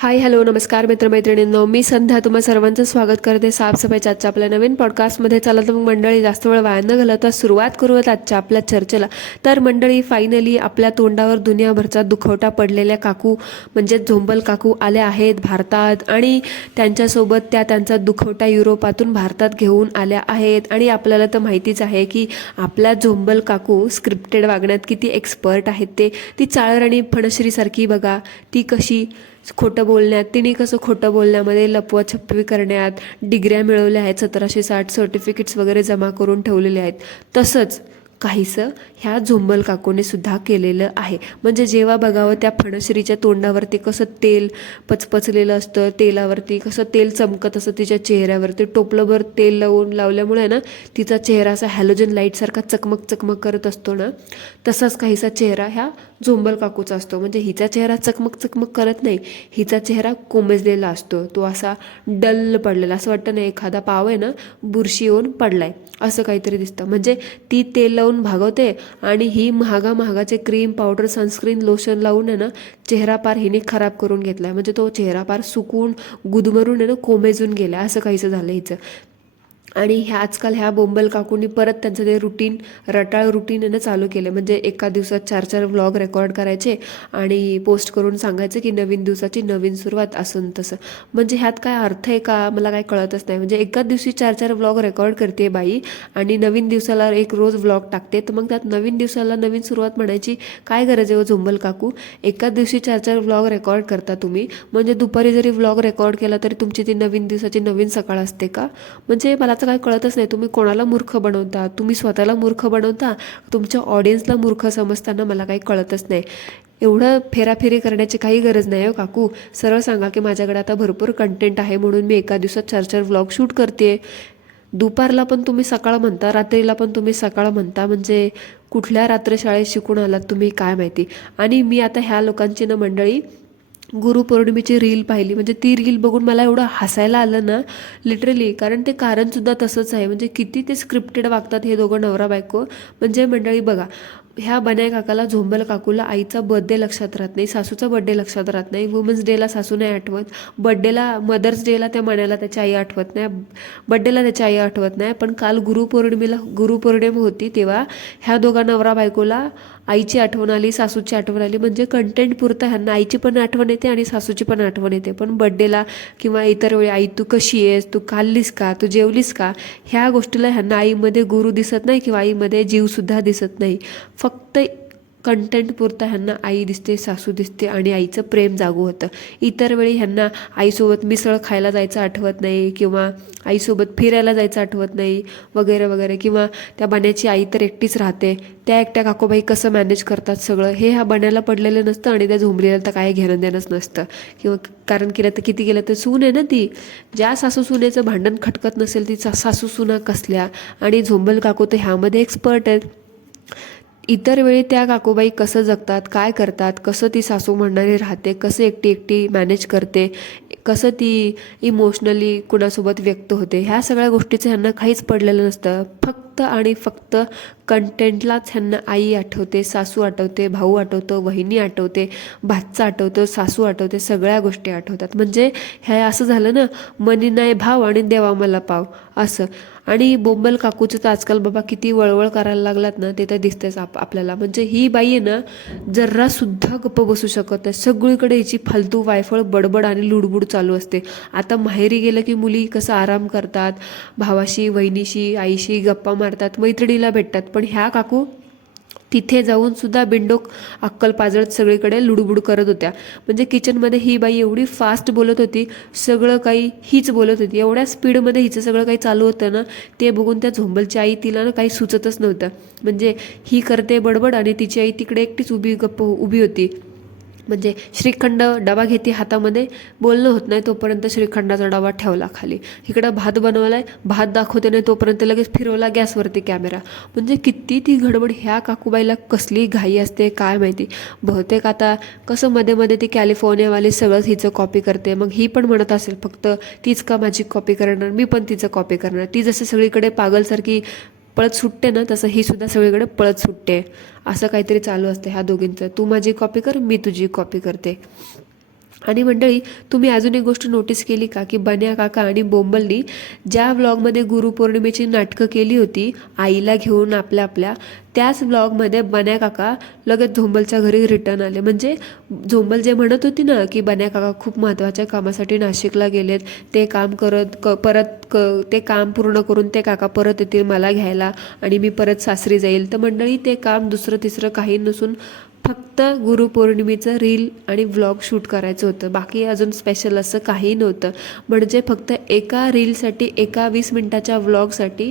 Hi hello नमस्कार मित्रमैत्रिणींनो, मी संध्या तुम्हा सर्वांचं स्वागत करते साफसफाईच्या आजच्या आपल्या नवीन पॉडकास्टमध्ये. चला तर मग मंडळी, जास्त वेळ वाया न घालवता सुरुवात करूयात आजच्या आपल्या चर्चेला. तर मंडळी, फायनली आपल्या तोंडावर दुनियाभरचा दुखवटा पडलेल्या काकू म्हणजे झोंबल काकू आल्या आहेत भारतात, आणि त्यांच्यासोबत त्यांचा दुखवटा युरोपातून भारतात घेऊन आल्या आहेत. आणि आपल्याला तर माहितीच आहे की आपल्या झोंबल काकू स्क्रिप्टेड वागण्यात किती एक्सपर्ट आहेत. ती चाळराणी फणश्रीसारखी बघा, ती कशी खोटं बोलण्यात, तिने कसं खोटं बोलण्यामध्ये लपवाछपवी करण्यात डिग्र्या मिळवल्या आहेत, 1760 सर्टिफिकेट्स वगैरे जमा करून ठेवलेले आहेत. तसंच काहीसं ह्या झोंबल काकूने सुद्धा केलेलं आहे. म्हणजे जेव्हा बघावं त्या फणश्रीच्या तोंडावरती कसं तेल पचपचलेलं असतं, तेलावरती कसं तेल चमकत असं तिच्या चेहऱ्यावरती टोपलंभर तेल लावल्यामुळे ना तिचा चेहरा असा हॅलोजन लाईटसारखा चकमक चकमक करत असतो ना, तसाच काहीसा चेहरा ह्या झोंबल काकूचा असतो. म्हणजे हिचा चेहरा चकमक चकमक करत नाही, हिचा चेहरा कोमेजलेला असतो, तो असा डल पडलेला, असं वाटतं ना एखादा पाव आहे ना बुरशी येऊन पडलाय असं काहीतरी दिसतं. म्हणजे ती तेल लावून भागवते आणि ही महागाचे क्रीम पावडर सनस्क्रीन लोशन लावून आहे ना चेहरा पार हिने खराब करून घेतलाय. म्हणजे तो चेहरा पार सुकून गुदमरून आहे ना कोमेजून गेला, असं काहीसं झालं हिचं. आणि आजकाल ह्या बोंबल काकूंनी परत त्यांचं ते रटाळ रुटीन आहे ना चालू केलं. म्हणजे एका दिवसात 4-4 व्लॉग रेकॉर्ड करायचे आणि पोस्ट करून सांगायचं की नवीन दिवसाची नवीन सुरुवात, असं तसं. म्हणजे ह्यात काय अर्थ आहे का, मला काय कळतच नाही. म्हणजे एकाच दिवशी 4-4 व्लॉग रेकॉर्ड करते बाई आणि नवीन दिवसाला एक रोज व्लॉग टाकते, तर मग त्यात नवीन दिवसाला नवीन सुरुवात म्हणायची काय गरज आहे झोंबल काकू? एकाच दिवशी 4-4 व्लॉग रेकॉर्ड करता तुम्ही, म्हणजे दुपारी जरी व्लॉग रेकॉर्ड केला तरी तुमची ती नवीन दिवसाची नवीन सकाळ असते का? म्हणजे मला तर काय कळतच नाही. तुम्ही कोणाला मूर्ख बनवता? तुम्ही स्वतःला मूर्ख बनवता, तुमच्या ऑडियन्सला मूर्ख समजताना मला काही कळतच नाही. एवढं फेराफेरी करण्याची काही गरज नाही हो काकू. सरळ सांगा की माझ्याकडे आता भरपूर कंटेंट आहे म्हणून मी एका दिवसात 4-4 व्लॉग शूट करते. दुपारला पण तुम्ही सकाळ म्हणता, रात्रीला पण तुम्ही सकाळ म्हणता. म्हणजे कुठल्या रात्रशाळेत शिकून आलात तुम्ही काय माहिती. आणि मी आता ह्या लोकांची ना मंडळी गुरुपौर्णिमेची रील पाहिली. म्हणजे ती रील बघून मला एवढं हसायला आलं ना लिटरली, कारण ते कारणसुद्धा तसंच आहे. म्हणजे किती ते स्क्रिप्टेड वागतात हे दोघं नवरा बायको. म्हणजे मंडळी बघा, ह्या बनाय काकाला झोंबल काकूला आईचा बर्थडे लक्षात राहत नाही, सासूचा बर्थडे लक्षात राहत नाही, वुमन्स डेला सासू नाही आठवत, बर्थडेला मदर्स डेला त्या मण्याला त्याची आई आठवत नाही, बर्थडेला त्याची आई आठवत नाही. पण काल गुरुपौर्णिमा होती तेव्हा ह्या दोघा नवरा बायकोला आईची आठवण आली, सासूची आठवण आली. म्हणजे कंटेंट पुरतं ह्यांना आईची पण आठवण येते आणि सासूची पण आठवण येते. पण बड्डेला किंवा इतर वेळी आई तू कशी आहेस, तू खाल्लीस का, तू जेवलीस का, ह्या गोष्टीला ह्यांना आईमध्ये गुरु दिसत नाही किंवा आईमध्ये जीवसुद्धा दिसत नाही. फक्त कंटेंट पुरता ह्यांना आई दिसते, सासू दिसते आणि आईचं प्रेम जागू होतं. इतर वेळी ह्यांना आईसोबत मिसळ खायला जायचं आठवत नाही किंवा आईसोबत फिरायला जायचं आठवत नाही वगैरे वगैरे. किंवा त्या बण्याची आई तर एकटीच राहते, त्या एकट्या काकोबाई कसं मॅनेज करतात सगळं हे ह्या बण्याला पडलेलं नसतं आणि त्या झोंबलीला तर काय घेणं देणंच नसतं. किंवा कारण केलं तर किती केलं तर सून आहे ना ती. ज्या सासू सुनेचं भांडण खटकत नसेल ती सासू सुना कसल्या. आणि झोंबल काकू तर ह्यामध्ये एक्सपर्ट आहेत. इतर वेळी त्या काकूबाई कसं जगतात, काय करतात, कसं ती सासू म्हणणारी राहते, कसं एकटी एकटी मॅनेज करते, कसं ती इमोशनली कुणासोबत व्यक्त होते, ह्या सगळ्या गोष्टीचं ह्यांना काहीच पडलेलं नसतं. फक्त आणि फक्त कंटेंटलाच ह्यांना आई आठवते, सासू आठवते, भाऊ आठवतो, वहिनी आठवते, भाचा आठवतो, सासू आठवते, सगळ्या गोष्टी आठवतात. म्हणजे ह्या असं झालं ना, मनी नाही भाव आणि देवा मला पाव असं. आणि बोंबल काकूचं तर आजकाल बाबा किती वळवळ करायला लागलात ना, ते तर दिसतेच आपल्याला. म्हणजे ही बाई आहे ना जर्रासुद्धा गप्प बसू शकत नाही. सगळीकडे हिची फालतू वायफळ बडबड आणि लुडबुड चालू असते. आता माहेरी गेलं की मुली कसं आराम करतात, भावाशी, वहिनीशी, आईशी गप्पा मारतात, मैत्रिणीला भेटतात. पण ह्या काकू तिथे जाऊन सुद्धा बिंडोक अक्कल पाजळत सगळीकडे लुडबुड करत होत्या. म्हणजे किचनमध्ये ही बाई एवढी फास्ट बोलत होती, सगळं काही हीच बोलत होती. एवढ्या स्पीडमध्ये हिचं सगळं काही चालू होतं ना, ते बघून त्या झोंबलची आई तिला ना काही सुचतच नव्हतं. म्हणजे ही करते बडबड आणि तिची आई तिकडे एकटीच गप्प उभी होती. म्हणजे श्रीखंड डबा घेते हातामध्ये, बोलणं होत नाही तोपर्यंत श्रीखंडाचा डबा ठेवला खाली, इकडं भात बनवलाय, भात दाखवते नाही तोपर्यंत लगेच फिरवला गॅसवरती कॅमेरा. म्हणजे किती ती गडबड. ह्या काकूबाईला कसली घाई असते काय माहिती. बहुतेक आता कसं मध्ये मध्ये ती कॅलिफोर्नियावाली सगळंच हिचं कॉपी करते, मग ही पण म्हणत असेल फक्त तीच का माझी कॉपी करणार, मी पण तिचं कॉपी करणार. ती जसं सगळीकडे पागलसारखी पळत सुटते ना, तसं ही सुद्धा सगळीकडे पळत सुटते. असं काहीतरी चालू असतं ह्या दोघींचं, तू माझी कॉपी कर, मी तुझी कॉपी करते. आणि मंडळी, तुम्ही अजून एक गोष्ट नोटीस केली का की बन्या काका आणि बोंबलनी ज्या व्लॉगमध्ये गुरुपौर्णिमेची नाटकं केली होती आईला घेऊन आपल्या त्याच व्लॉगमध्ये बन्या काका लगेच झोंबलच्या घरी रिटर्न आले. म्हणजे झोंबल जे म्हणत होती ना की बन्या काका खूप महत्त्वाच्या कामासाठी नाशिकला गेलेत, ते काम ते काम पूर्ण करून ते काका परत येतील मला घ्यायला आणि मी परत सासरी जाईल. तर मंडळी, ते काम दुसरं तिसरं काही नसून फक्त गुरुपौर्णिमेचं रील आणि व्लॉग शूट करायचं होतं. बाकी अजून स्पेशल असं काही नव्हतं. म्हणजे फक्त एका रीलसाठी, एका 20 मिनिटाच्या व्लॉगसाठी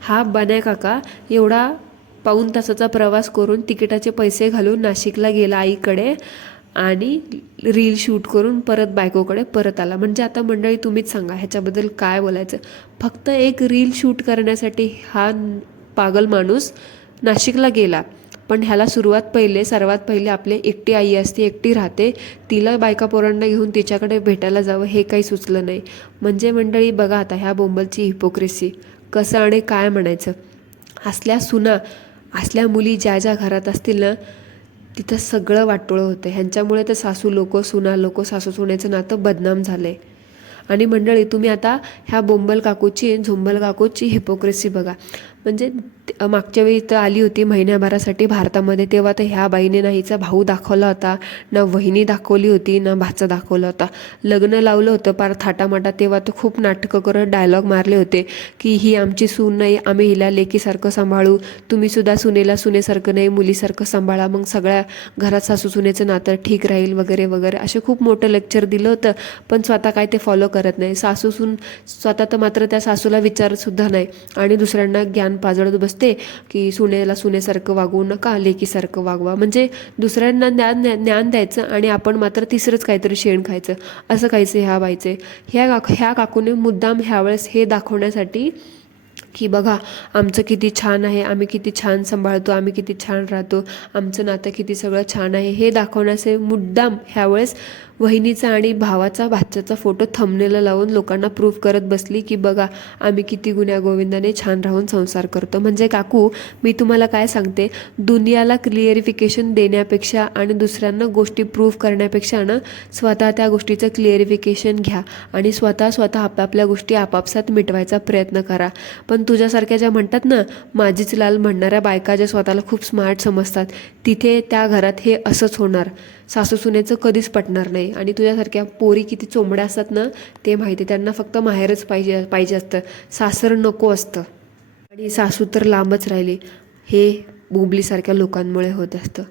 हा बन्या काका एवढा पाऊण तासाचा प्रवास करून तिकिटाचे पैसे घालून नाशिकला गेला आईकडे आणि रील शूट करून परत बायकोकडे परत आला. म्हणजे आता मंडळी, तुम्हीच सांगा ह्याच्याबद्दल काय बोलायचं. फक्त एक रील शूट करण्यासाठी हा पागल माणूस नाशिकला गेला. पण ह्याला सर्वात पहिले आपली एकटी आई असते, एकटी राहते, तिला बायका पोरांना घेऊन तिच्याकडे भेटायला जावं हे काही सुचलं नाही. म्हणजे मंडळी बघा आता ह्या बोंबलची हिपोक्रेसी, कसं आणि काय म्हणायचं. असल्या मुली ज्या ज्या घरात असतील ना तिथं सगळं वाटोळं होतं. ह्यांच्यामुळे तर सासू लोक सुना लोक सासू सुनेचं नातं बदनाम झालं आहे. आणि मंडळी, तुम्ही आता ह्या झोंबल काकूची हिपोक्रेसी बघा. म्हणजे मागच्या वेळी तर आली होती महिन्याभरासाठी भारतामध्ये, तेव्हा तर ह्या बाईने ना हिचा भाऊ दाखवला होता, ना वहिनी दाखवली होती, ना भाचा दाखवला होता. लग्न लावलं होतं पार थाटामाटा, तेव्हा तर खूप नाटकं करत डायलॉग मारले होते की ही आमची सून नाही, आम्ही हिला लेकीसारखं सांभाळू, तुम्ही सुद्धा सुनेला सुनेसारखं नाही मुलीसारखं सांभाळा, मग सगळ्या घरात सासू सुनेचं नातं ठीक राहील वगैरे वगैरे असे खूप मोठं लेक्चर दिलं होतं. पण स्वतः काय ते फॉलो करत नाही. स्वतः तर मात्र त्या सासूला विचारसुद्धा नाही आणि दुसऱ्यांना ज्ञान पाजळत बसते की सुनेला सुनेसारखं वागवू नका, लेकीसारखं वागवा. म्हणजे दुसऱ्यांना ज्ञान द्यायचं आणि आपण मात्र तिसरंच काहीतरी शेण खायचं, असं काहीचं ह्या बाईचे. ह्या काकूने मुद्दाम ह्यावेळेस हे दाखवण्यासाठी की बघा आमचं किती छान आहे, आम्ही किती छान सांभाळतो, आम्ही किती छान राहतो, आमचं नातं किती सगळं छान आहे, हे दाखवण्याचे मुद्दाम ह्यावेळेस वहिनीचा आणि भाच्याचा फोटो थंबनेलला लावून लोकांना प्रूफ करत बसली की बघा आम्ही किती गुण्यागोविंदाने छान राहून संसार करतो. म्हणजे काकू, मी तुम्हाला काय सांगते, दुनियाला क्लिअरिफिकेशन देण्यापेक्षा आणि दुसऱ्यांना गोष्टी प्रूफ करण्यापेक्षा ना स्वतः त्या गोष्टीचं क्लिअरिफिकेशन घ्या आणि स्वतः आपापल्या गोष्टी आपापसात मिटवायचा प्रयत्न करा. पण तुझ्यासारख्या ज्या म्हणतात ना माझीच लाल म्हणणाऱ्या बायका, ज्या स्वतःला खूप स्मार्ट समजतात, तिथे त्या घरात हे असंच होणार. सासू सुनेचं कधीच पटणार नाही. आणि तुझ्यासारख्या पोरी किती चोंबड्या असतात ना ते माहिती, त्यांना फक्त माहेरच पाहिजे असतं, सासर नको असतं. आणि सासू तर लांबच राहिली. हे बुबलीसारख्या लोकांमुळे होत असतं.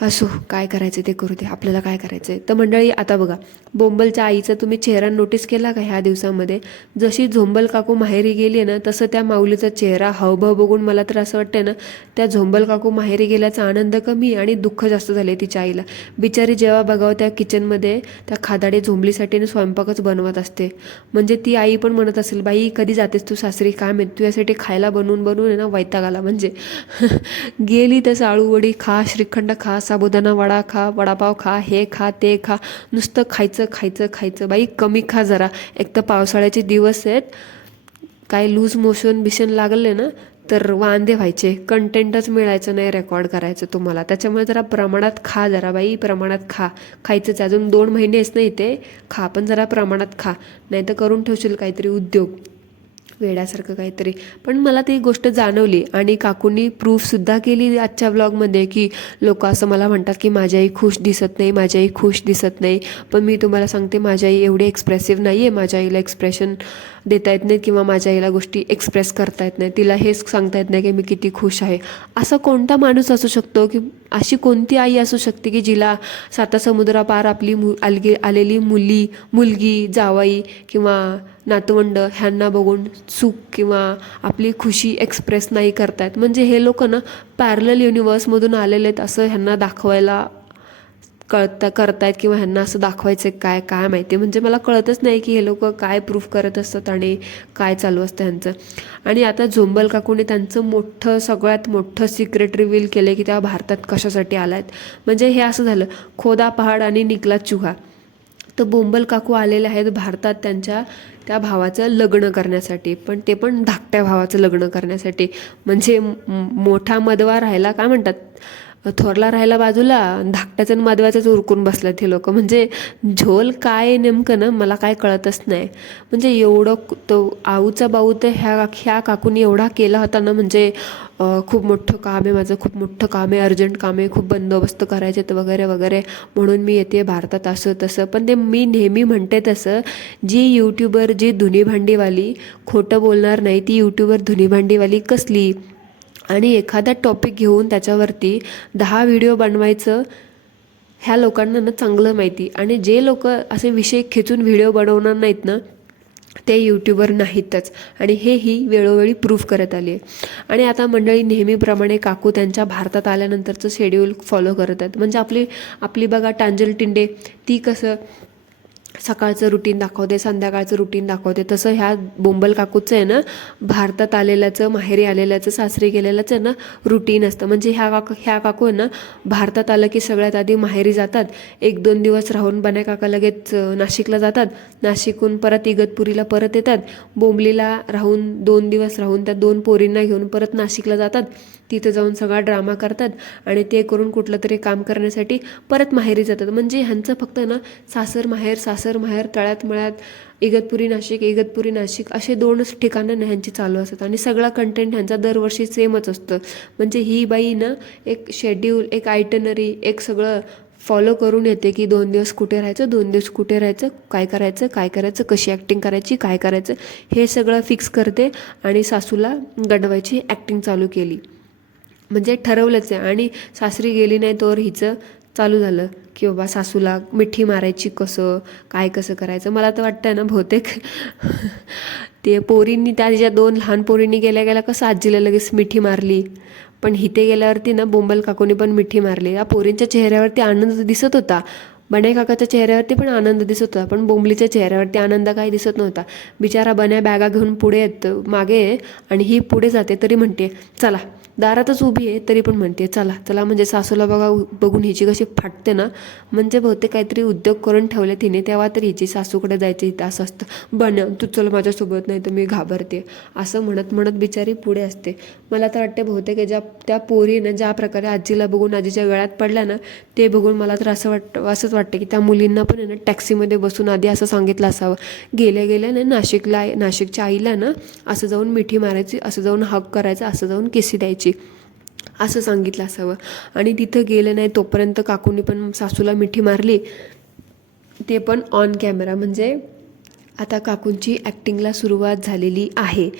असो, काय करायचं ते करू दे, आपल्याला काय करायचं आहे. तर मंडळी, आता बघा बोंबलच्या आईचा तुम्ही चेहरा नोटीस केला का ह्या दिवसामध्ये. जशी झोंबल काकू माहेरी गेली ना तसं त्या माऊलीचा चेहरा हावभाव बघून मला तर असं वाटतं ना त्या झोंबल काकू माहेरी गेल्याचा आनंद कमी आणि दुःख जास्त झाले तिच्या आईला. बिचारी जेव्हा बघावं त्या किचनमध्ये त्या खादाडे झोंबलीसाठी स्वयंपाकच बनवत असते. म्हणजे ती आई पण म्हणत असेल, बाई कधी जातेस तू सासरी, काय माहिती तुझ्यासाठी खायला बनवून आहे ना वैताग आला. म्हणजे गेली तर साळूवडी खा, श्रीखंड खा, साबुदाणा वडा खा, वडापाव खा, हे खा ते खा, नुसतं खायचं. बाई कमी खा जरा. एक तर पावसाळ्याचे दिवस आहेत, काय लूज मोशन लागले ना तर वांदे व्हायचे, कंटेंटच मिळायचं नाही रेकॉर्ड करायचं तुम्हाला. त्याच्यामुळे जरा प्रमाणात खा, जरा बाई प्रमाणात खायचंच. अजून 2 महिनेच नाही ते खा, पण जरा प्रमाणात खा, नाही तर करून ठेवशील काहीतरी उद्योग वेड्यासारखं काहीतरी. पण मला ती गोष्ट जाणवली आणि काकूंनी प्रूफसुद्धा केली आजच्या व्लॉगमध्ये की लोक असं मला म्हणतात की माझी आई खुश दिसत नाही. पण मी तुम्हाला सांगते, माझी आई एवढी एक्सप्रेसिव्ह नाही आहे. माझ्या आईला एक्सप्रेशन देता येत नाहीत किंवा माझ्या आईला गोष्टी एक्सप्रेस करता येत नाही. तिला हेच सांगता येत नाही की मी किती खुश आहे. असा कोणता माणूस असू शकतो, की अशी कोणती आई असू शकते की जिला 7 समुद्रापार आपली आलेली मुलगी, जावाई किंवा नातवंड ह्यांना बघून सुख किंवा आपली खुशी एक्सप्रेस नाही करतायत. म्हणजे हे लोक ना पॅरलल युनिवर्समधून आलेले आहेत असं ह्यांना दाखवायला करतायत किंवा ह्यांना असं दाखवायचं काय माहिती. म्हणजे मला कळतच नाही की हे लोक काय प्रूफ करत असतात आणि काय चालू असतं ह्यांचं. आणि आता झोंबल काकूने त्यांचं सगळ्यात मोठं सिक्रेट रिव्हील केलं की त्या भारतात कशासाठी आलायत. म्हणजे हे असं झालं, खोदा पहाड आणि निकला चुहा. तर बोंबल काकू आलेले आहेत भारतात त्यांच्या त्या भावाचं लग्न करण्यासाठी, पण ते पण धाकट्या भावाचं लग्न करण्यासाठी. म्हणजे मोठा मदवा राहायला काय म्हणतात, थोरला राहायला बाजूला, धाकट्याचं आणि मधव्याचंच उरकून बसलं ते लोक. म्हणजे झोल काय नेमकं ना मला काय कळतच नाही. म्हणजे एवढं तो आऊचा बाऊ तर ह्या काकूनी एवढा केला होता ना, म्हणजे खूप मोठं काम आहे माझं, खूप मोठं काम आहे, अर्जंट काम आहे, खूप बंदोबस्त करायचे तर वगैरे वगैरे, म्हणून मी येते भारतात असं तसं. पण ते मी नेहमी म्हणते तसं, जी यूट्यूबर जी धुनी भांडीवाली खोटं बोलणार नाही, ती यूट्यूबर धुनी भांडीवाली कसली. आणि एखादा टॉपिक घेऊन त्याच्यावरती 10 व्हिडिओ बनवायचं ह्या लोकांना ना चांगलं माहिती. आणि जे लोक असे विषय खेचून व्हिडिओ बनवणार नाहीत ना, ते यूट्यूबर नाहीतच. आणि हेही वेळोवेळी प्रूफ करत आली आहे. आणि आता मंडळी नेहमीप्रमाणे काकू त्यांच्या भारतात आल्यानंतरचं शेड्यूल फॉलो करत आहेत. म्हणजे आपली बघा टांजल टिंडे, ती कसं सकाळचं रुटीन दाखवते, संध्याकाळचं रुटीन दाखवते, तसं ह्या बोंबल काकूचं आहे ना, भारतात आलेल्याचं, माहेरी आलेल्याचं, सासरी गेलेल्याचं आहे ना रुटीन असतं. म्हणजे ह्या काकू आहे ना, भारतात आलं की सगळ्यात आधी माहेरी जातात, 1-2 दिवस राहून बन्या काका लगेच नाशिकला जातात, नाशिकहून परत इगतपुरीला परत येतात, बोंबलीला राहून 2 दिवस राहून त्या 2 पोरींना घेऊन परत नाशिकला जातात, तिथं जाऊन सगळा ड्रामा करतात आणि ते करून कुठलं तरी काम करण्यासाठी परत माहेरी जातात. म्हणजे ह्यांचं फक्त ना सासर माहेर, तळ्यात मळ्यात, इगतपुरी नाशिक असे 2च ठिकाणं ह्यांची चालू असतात. आणि सगळा कंटेंट ह्यांचा दरवर्षी सेमच असतं. म्हणजे ही बाई ना एक शेड्यूल, एक आयटनरी, एक सगळं फॉलो करून येते की 2 दिवस कुठे राहायचं, 2 दिवस कुठे राहायचं, काय करायचं, कशी ॲक्टिंग करायची, काय करायचं, हे सगळं फिक्स करते. आणि सासूला गडवायची ॲक्टिंग चालू केली. म्हणजे ठरवलंच आहे. आणि सासरी गेली नाही तोवर हिचं चालू झालं की बाबा सासूला मिठी मारायची, कसं करायचं. मला तर वाटतं ना बहुतेक ते पोरींनी, त्या तिच्या 2 लहान पोरींनी गेल्या कसं आजीला लगेच मिठी मारली, पण हिथे गेल्यावरती ना बोंबल काकूनी पण मिठी मारली. या पोरींच्या चेहऱ्यावरती आनंद दिसत होता, बन्या काकाच्या चेहऱ्यावरती पण आनंद दिसत होता, पण बोंबलीच्या चेहऱ्यावरती आनंद काही दिसत नव्हता. बिचारा बन्या बॅगा घेऊन पुढे मागे आणि ही पुढे जाते तरी म्हणते चला, दारातच उभी आहे तरी पण म्हणते चला चला. म्हणजे सासूला बघून हिची कशी फाटते ना, म्हणजे बहुतेक काहीतरी उद्योग करून ठेवले तिने, तेव्हा तर हिची सासूकडे जायची. इथं असं असतं, बन्या तू चल माझ्यासोबत, नाही तर मी घाबरते, असं म्हणत बिचारी पुढे असते. मला तर वाटते बहुतेक त्या पोरीनं ज्या प्रकारे आजीला बघून आजीच्या गळ्यात पडल्या ना, ते बघून मला तर असंच वाटतं की त्या मुलींना पण आहे ना टॅक्सीमध्ये बसून आधी असं सांगितलं असावं, गेल्या ना नाशिकच्या आईला ना असं जाऊन मिठी मारायची, असं जाऊन हक करायचं, असं जाऊन किसी द्यायची, असं सांगितलं असावं. आणि तिथं गेलं नाही तोपर्यंत काकूंनी पण सासूला मिठी मारली, ते पण ऑन कॅमेरा. म्हणजे आता काकूंची ॲक्टिंगला सुरुवात झालेली आहे.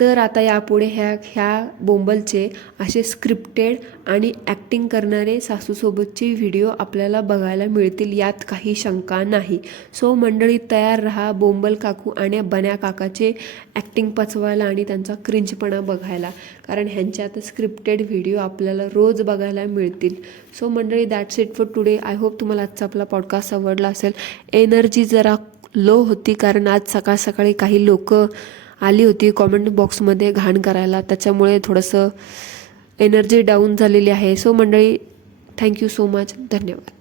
तर आता यापुढे ह्या बोंबलचे असे स्क्रिप्टेड आणि ॲक्टिंग करणारे सासूसोबतचे व्हिडिओ आपल्याला बघायला मिळतील, यात काही शंका नाही. सो मंडळी तयार रहा बोंबल काकू आणि बन्या काकाचे ॲक्टिंग पचवायला आणि त्यांचा क्रिंजपणा बघायला, कारण ह्यांच्यात स्क्रिप्टेड व्हिडिओ आपल्याला रोज बघायला मिळतील. सो मंडळी that's it for today. I hope तुम्हाला आजचा आपला पॉडकास्ट आवडला असेल. एनर्जी जरा लो होती कारण आज सकाळी काही लोक आली होती कॉमेंट बॉक्समध्ये घाण करायला, त्याच्यामुळे थोडंसं एनर्जी डाऊन झालेली आहे. सो मंडळी थँक्यू सो मच, धन्यवाद.